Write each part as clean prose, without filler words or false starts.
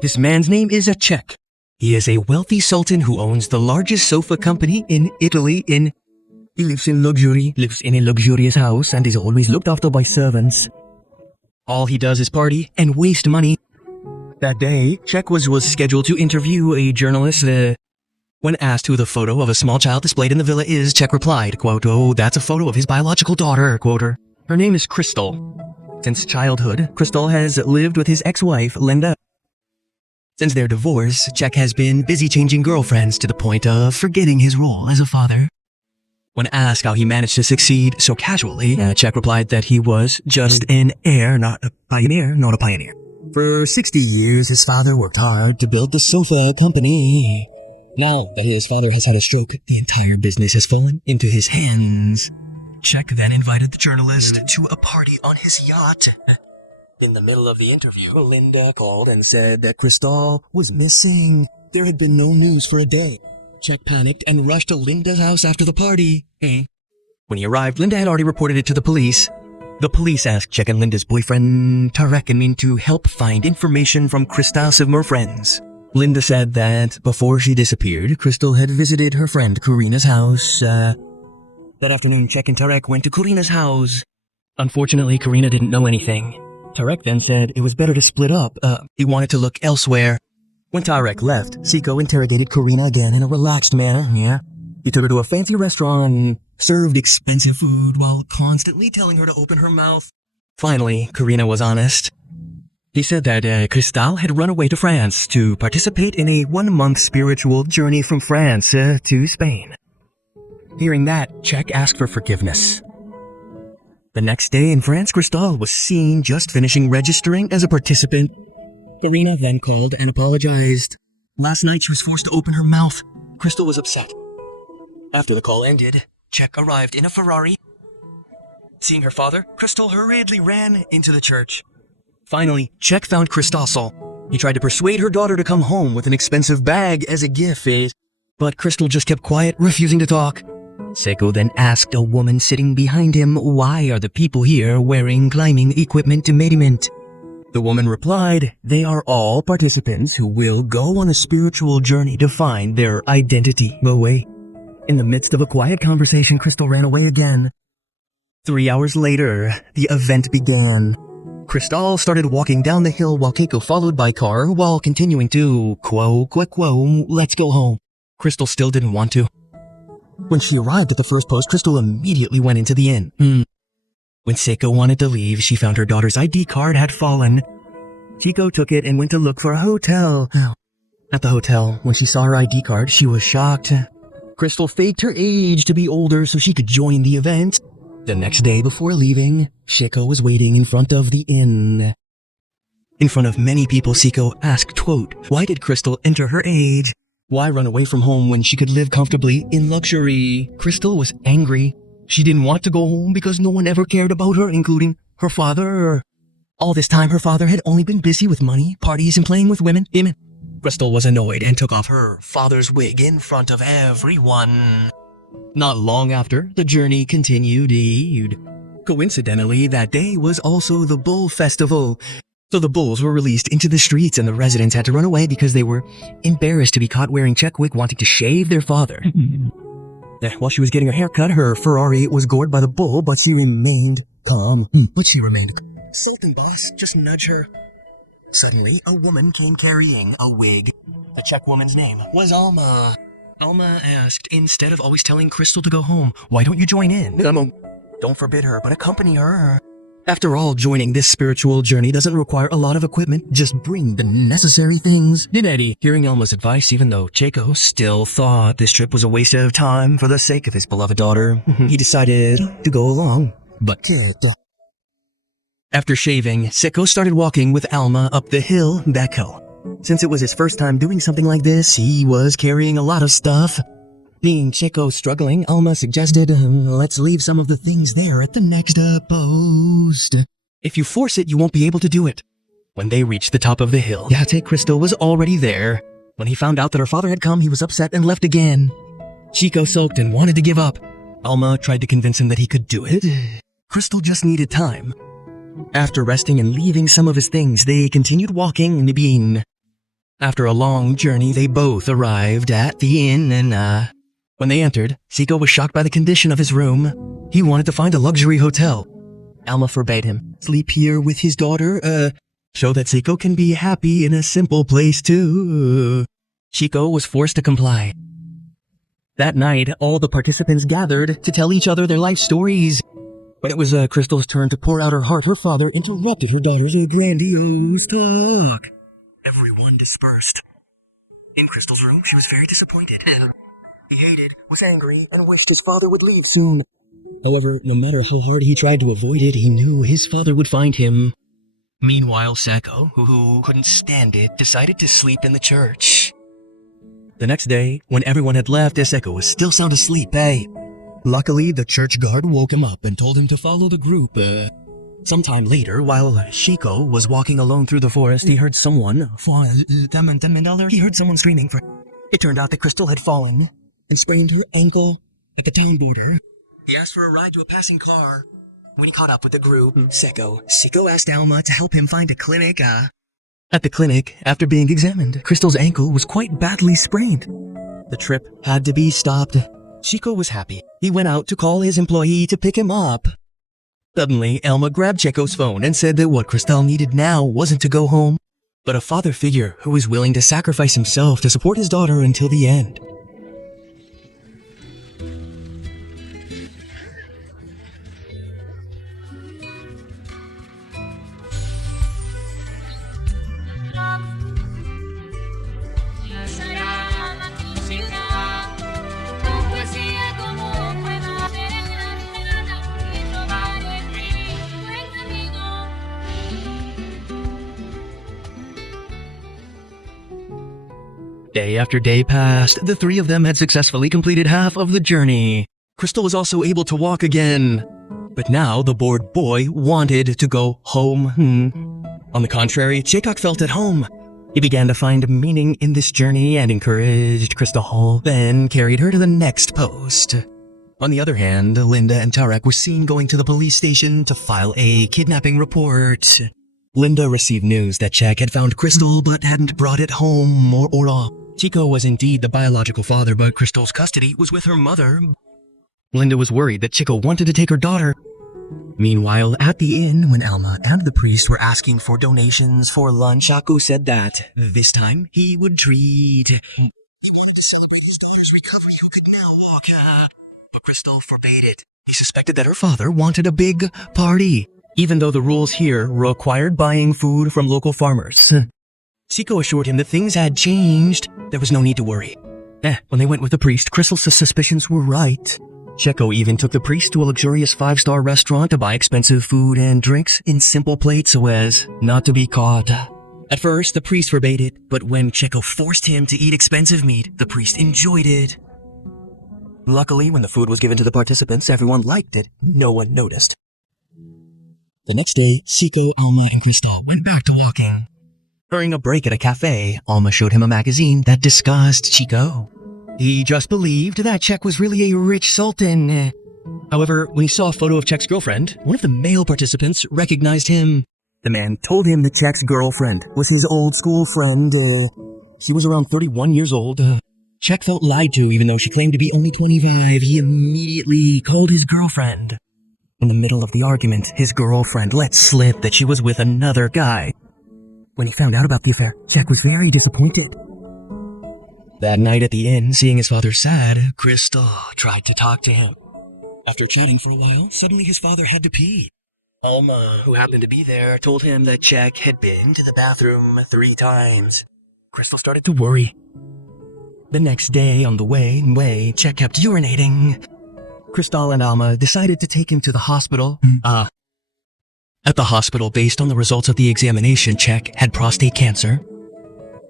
This man's name is a Czech. He is a wealthy sultan who owns the largest sofa company in Italy. He lives in a luxurious house and is always looked after by servants. All he does is party and waste money. That day, Czech was scheduled to interview a journalist. When asked who the photo of a small child displayed in the villa is, Czech replied, quote, "Oh, that's a photo of his biological daughter," quote her. Her name is Crystal. Since childhood, Crystal has lived with his ex-wife, Linda. Since their divorce, Czech has been busy changing girlfriends to the point of forgetting his role as a father. When asked how he managed to succeed so casually, Czech replied that he was just an heir, not a pioneer. For 60 years, his father worked hard to build the sofa company. Now that his father has had a stroke, the entire business has fallen into his hands. Czech then invited the journalist to a party on his yacht. In the middle of the interview, Linda called and said that Crystal was missing. There had been no news for a day. Czech panicked and rushed to Linda's house after the party. When he arrived, Linda had already reported it to the police. The police asked Czech and Linda's boyfriend, Tarek, to help find information from Crystal's former friends. Linda said that before she disappeared, Crystal had visited her friend Karina's house. That afternoon, Czech and Tarek went to Karina's house. Unfortunately, Karina didn't know anything. Tarek then said it was better to split up. He wanted to look elsewhere. When Tarek left, Siko interrogated Karina again in a relaxed manner, He took her to a fancy restaurant and served expensive food while constantly telling her to open her mouth. Finally, Karina was honest. He said that Crystal had run away to France to participate in a 1-month spiritual journey from France to Spain. Hearing that, Czech asked for forgiveness. The next day in France, Crystal was seen just finishing registering as a participant. Karina then called and apologized. Last night she was forced to open her mouth. Crystal was upset. After the call ended, Czech arrived in a Ferrari. Seeing her father, Crystal hurriedly ran into the church. Finally, Czech found Crystal. He tried to persuade her daughter to come home with an expensive bag as a gift, but Crystal just kept quiet, refusing to talk. Seko then asked a woman sitting behind him, "Why are the people here wearing climbing equipment to merriment?" The woman replied, "They are all participants who will go on a spiritual journey to find their identity." Go away. In the midst of a quiet conversation, Crystal ran away again. 3 hours later, the event began. Crystal started walking down the hill while Keiko followed by car while continuing to quo, let's go home. Crystal still didn't want to. When she arrived at the first post, Crystal immediately went into the inn. When Seiko wanted to leave, she found her daughter's ID card had fallen. Chico took it and went to look for a hotel. At the hotel, when she saw her ID card, she was shocked. Crystal faked her age to be older so she could join the event. The next day before leaving, Seiko was waiting in front of the inn. In front of many people, Seiko asked, quote, "Why did Crystal enter her age? Why run away from home when she could live comfortably in luxury?" Crystal was angry. She didn't want to go home because no one ever cared about her, including her father. All this time, her father had only been busy with money, parties, and playing with women. Crystal was annoyed and took off her father's wig in front of everyone. Not long after, the journey continued. Coincidentally, that day was also the Bull Festival. So the bulls were released into the streets and the residents had to run away because they were embarrassed to be caught wearing check wig wanting to shave their father. While she was getting her hair cut, her Ferrari was gored by the bull, but she remained calm. Sultan boss, just nudge her. Suddenly, a woman came carrying a wig. The Czech woman's name was Alma. Alma asked, instead of always telling Crystal to go home, "Why don't you join in?" Don't forbid her, but accompany her. After all, joining this spiritual journey doesn't require a lot of equipment. Just bring the necessary things. Did Eddie, hearing Alma's advice, even though Checo still thought this trip was a waste of time for the sake of his beloved daughter, he decided to go along. But after shaving, Seiko started walking with Alma up the hill back home. Since it was his first time doing something like this, he was carrying a lot of stuff. Seeing Checo struggling, Alma suggested, let's leave some of the things there at the next post. If you force it, you won't be able to do it. When they reached the top of the hill, Yate Crystal was already there. When he found out that her father had come, he was upset and left again. Chico sulked and wanted to give up. Alma tried to convince him that he could do it. Crystal just needed time. After resting and leaving some of his things, they continued walking. After a long journey, they both arrived at the inn and, when they entered, Seiko was shocked by the condition of his room. He wanted to find a luxury hotel. Alma forbade him. Sleep here with his daughter, so that Seiko can be happy in a simple place too. Chico was forced to comply. That night, all the participants gathered to tell each other their life stories. When it was Crystal's turn to pour out her heart, her father interrupted her daughter's grandiose talk. Everyone dispersed. In Crystal's room, she was very disappointed. He hated, was angry, and wished his father would leave soon. However, no matter how hard he tried to avoid it, he knew his father would find him. Meanwhile, Seko, who couldn't stand it, decided to sleep in the church. The next day, when everyone had left, Seko was still sound asleep, Luckily, the church guard woke him up and told him to follow the group. Sometime later, while Shiko was walking alone through the forest, he heard someone screaming for... It turned out that Crystal had fallen and sprained her ankle at the town border. He asked for a ride to a passing car. When he caught up with the group, Shiko asked Alma to help him find a clinic. At the clinic, after being examined, Crystal's ankle was quite badly sprained. The trip had to be stopped. Shiko was happy. He went out to call his employee to pick him up. Suddenly, Alma grabbed Checo's phone and said that what Crystal needed now wasn't to go home, but a father figure who was willing to sacrifice himself to support his daughter until the end. Day after day passed. The three of them had successfully completed half of the journey. Crystal was also able to walk again. But now the bored boy wanted to go home. On the contrary, Jacob felt at home. He began to find meaning in this journey and encouraged Crystal, then carried her to the next post. On the other hand, Linda and Tarek were seen going to the police station to file a kidnapping report. Linda received news that Jack had found Crystal but hadn't brought it home or off. Chico was indeed the biological father, but Crystal's custody was with her mother. Linda was worried that Chico wanted to take her daughter. Meanwhile, at the inn, when Alma and the priest were asking for donations for lunch, Aku said that this time he would treat... He needed to celebrate his daughter's recovery who could now walk. But Crystal forbade it. He suspected that her father wanted a big party, even though the rules here required buying food from local farmers. Chico assured him that things had changed. There was no need to worry. When they went with the priest, Crystal's suspicions were right. Checo even took the priest to a luxurious 5-star restaurant to buy expensive food and drinks in simple plates so as not to be caught. At first, the priest forbade it, but when Checo forced him to eat expensive meat, the priest enjoyed it. Luckily, when the food was given to the participants, everyone liked it. No one noticed. The next day, Chico, Alma, and Crystal went back to walking. During a break at a cafe, Alma showed him a magazine that discussed Chico. He just believed that Czech was really a rich sultan. However, when he saw a photo of Czech's girlfriend, one of the male participants recognized him. The man told him that Czech's girlfriend was his old school friend. She was around 31 years old. Czech felt lied to even though she claimed to be only 25. He immediately called his girlfriend. In the middle of the argument, his girlfriend let slip that she was with another guy. When he found out about the affair, Czech was very disappointed. That night at the inn, seeing his father sad, Crystal tried to talk to him. After chatting for a while, suddenly his father had to pee. Alma, who happened to be there, told him that Czech had been to the bathroom 3 times. Crystal started to worry. The next day, on the way, Czech kept urinating. Crystal and Alma decided to take him to the hospital. At the hospital, based on the results of the examination, Czech had prostate cancer.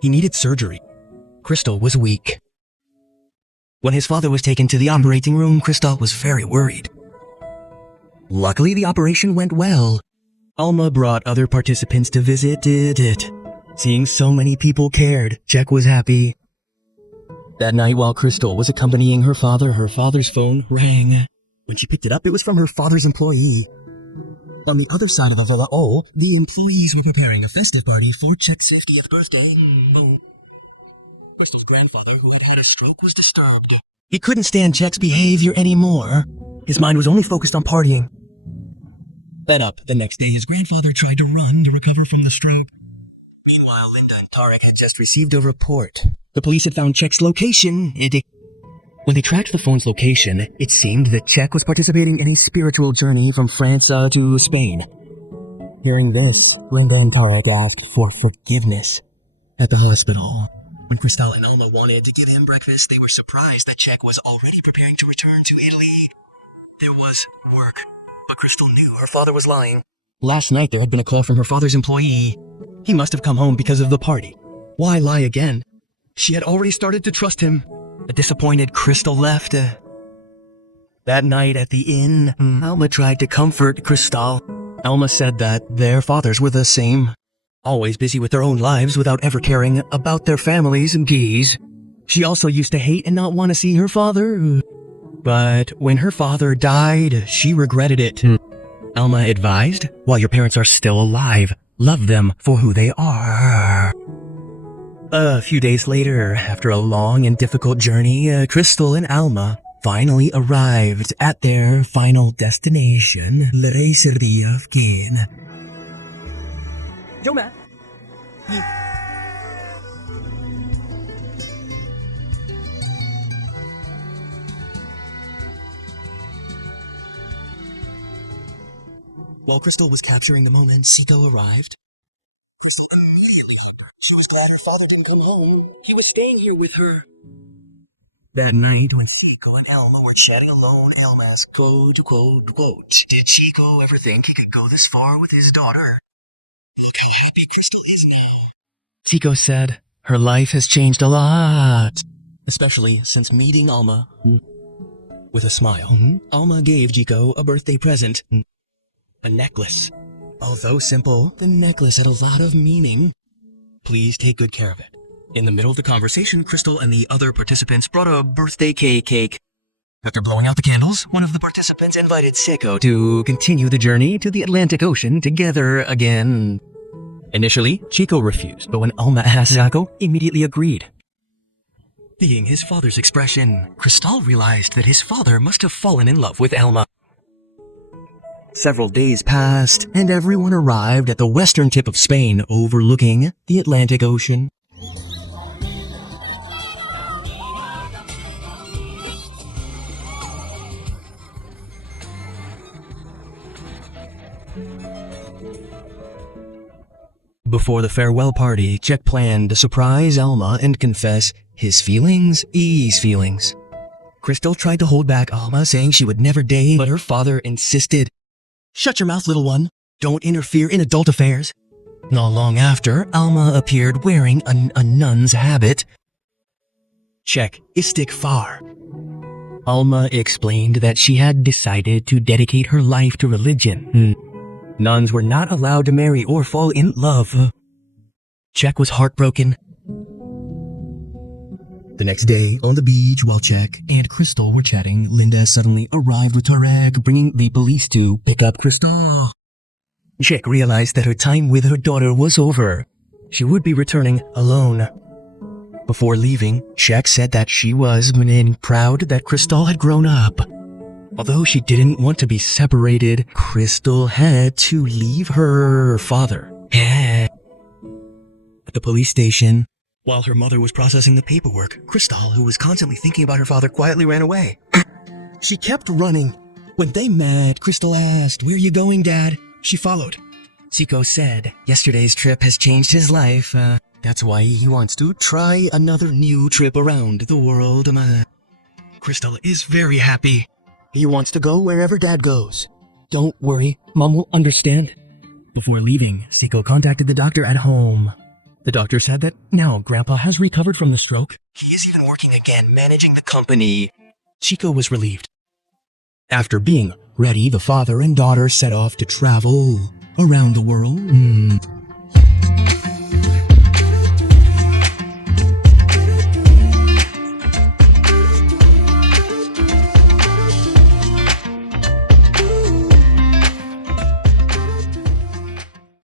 He needed surgery. Crystal was weak. When his father was taken to the operating room, Crystal was very worried. Luckily, the operation went well. Alma brought other participants to visit it. Seeing so many people cared, Czech was happy. That night, while Crystal was accompanying her father's phone rang. When she picked it up, it was from her father's employee. On the other side of the villa, the employees were preparing a festive party for Czech's 50th birthday. Crystal's grandfather, who had had a stroke, was disturbed. He couldn't stand Jack's behavior anymore. His mind was only focused on partying. Fed up, the next day his grandfather tried to run to recover from the stroke. Meanwhile, Linda and Tarek had just received a report. The police had found Czech's location. When they tracked the phone's location, it seemed that Czech was participating in a spiritual journey from France to Spain. Hearing this, Linda and Tarek asked for forgiveness. At the hospital, when Cristal and Alma wanted to give him breakfast, they were surprised that Czech was already preparing to return to Italy. There was work, but Cristal knew her father was lying. Last night there had been a call from her father's employee. He must have come home because of the party. Why lie again? She had already started to trust him. A disappointed Cristal left. That night at the inn, Alma tried to comfort Cristal. Alma said that their fathers were the same. Always busy with their own lives without ever caring about their families and peas. She also used to hate and not want to see her father. But when her father died, she regretted it. Alma advised, while your parents are still alive, love them for who they are. A few days later, after a long and difficult journey, Cristal and Alma finally arrived at their final destination, La Raceria of Kin. Yo, Matt. While Cristal was capturing the moment, Seiko arrived. She was glad her father didn't come home. He was staying here with her. That night, when Seiko and Alma were chatting alone, Alma asked, quote, did Chico ever think he could go this far with his daughter? Look how happy Cristal is now. Chico said, her life has changed a lot, especially since meeting Alma. With a smile, Alma gave Chico a birthday present, a necklace. Although simple, the necklace had a lot of meaning. Please take good care of it. In the middle of the conversation, Cristal and the other participants brought a birthday cake. After blowing out the candles, one of the participants invited Seiko to continue the journey to the Atlantic Ocean together again. Initially, Chico refused, but when Alma asked, Seiko immediately agreed. Seeing his father's expression, Cristal realized that his father must have fallen in love with Alma. Several days passed, and everyone arrived at the western tip of Spain, overlooking the Atlantic Ocean. Before the farewell party, Czech planned to surprise Alma and confess his feelings, Cristal tried to hold back Alma, saying she would never date, but her father insisted. Shut your mouth, little one. Don't interfere in adult affairs. Not long after, Alma appeared wearing a nun's habit. Czech istikfar. Alma explained that she had decided to dedicate her life to religion. Nuns were not allowed to marry or fall in love. Czech was heartbroken. The next day, on the beach, while Czech and Cristal were chatting, Linda suddenly arrived with Tarek, bringing the police to pick up Cristal. Czech realized that her time with her daughter was over. She would be returning alone. Before leaving, Czech said that she was proud that Cristal had grown up. Although she didn't want to be separated, Cristal had to leave her father. At the police station, while her mother was processing the paperwork, Cristal, who was constantly thinking about her father, quietly ran away. She kept running. When they met, Cristal asked, "Where are you going, Dad?" She followed. Seiko said, "Yesterday's trip has changed his life. That's why he wants to try another new trip around the world." Cristal is very happy. He wants to go wherever Dad goes. Don't worry, Mom will understand. Before leaving, Seiko contacted the doctor at home. The doctor said that now Grandpa has recovered from the stroke. He is even working again, managing the company. Chico was relieved. After being ready, the father and daughter set off to travel around the world.